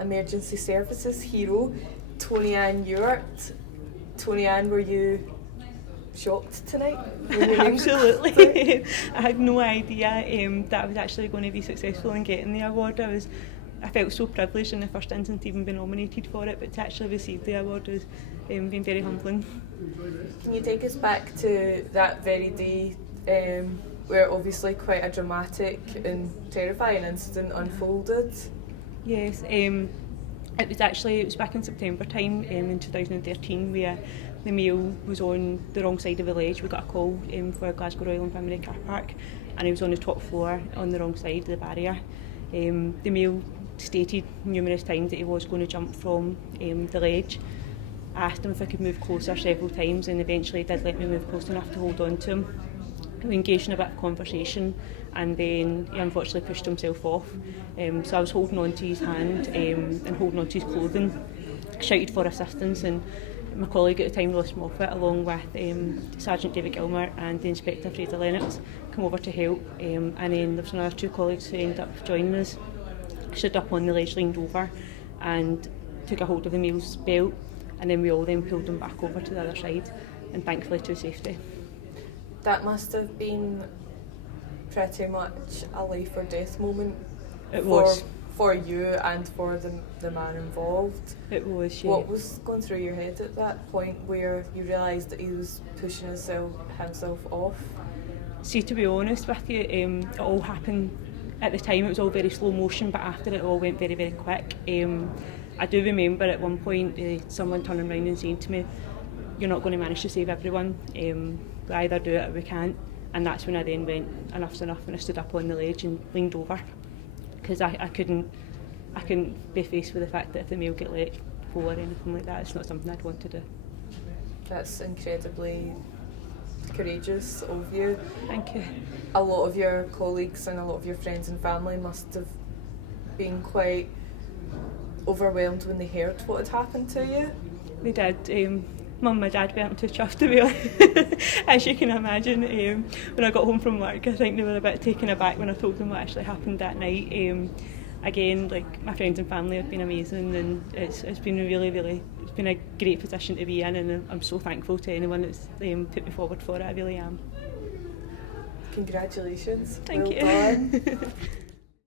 emergency services hero, Tonianne Ewart. Tonianne, were you shocked tonight? Absolutely. I had no idea that I was actually going to be successful in getting the award. I felt so privileged in the first instance to even be nominated for it, but to actually receive the award has been very humbling. Can you take us back to that very day where obviously quite a dramatic and terrifying incident unfolded? Yes, it was back in September time in 2013 where the mail was on the wrong side of the ledge. We got a call for Glasgow Royal and Family Car Park, and it was on the top floor on the wrong side of the barrier. The mail stated numerous times that he was going to jump from the ledge. I asked him if I could move closer several times, and eventually he did let me move close enough to hold on to him. We engaged in a bit of conversation, and then he unfortunately pushed himself off. So I was holding on to his hand and holding on to his clothing, shouted for assistance, and my colleague at the time, Lewis Moffat, along with Sergeant David Gilmer and the Inspector Fraser Lennox, come over to help, and then there was another two colleagues who ended up joining us. Stood up on the ledge, leaned over and took a hold of the mail's belt, and then we all then pulled him back over to the other side, and thankfully to safety. That must have been pretty much a life or death moment. It was. For you and for the man involved. It was, yeah. What was going through your head at that point where you realised that he was pushing himself off? See, to be honest with you, it all happened at the time. It was all very slow motion, but after it all went very, very quick. I do remember at one point someone turning around and saying to me, "You're not going to manage to save everyone. We either do it or we can't." And that's when I then went, enough's enough, and I stood up on the ledge and leaned over, because I couldn't be faced with the fact that if the mail get let go or anything like that, it's not something I'd want to do. That's incredibly courageous of you. Thank you. A lot of your colleagues and a lot of your friends and family must have been quite overwhelmed when they heard what had happened to you. They did. Mum and my dad weren't too chuffed, to be honest, as you can imagine. When I got home from work, I think they were a bit taken aback when I told them what actually happened that night. Again, like, my friends and family have been amazing, and it's been it's been a great position to be in, and I'm so thankful to anyone that's put me forward for it. I really am. Congratulations. Thank you. Well done.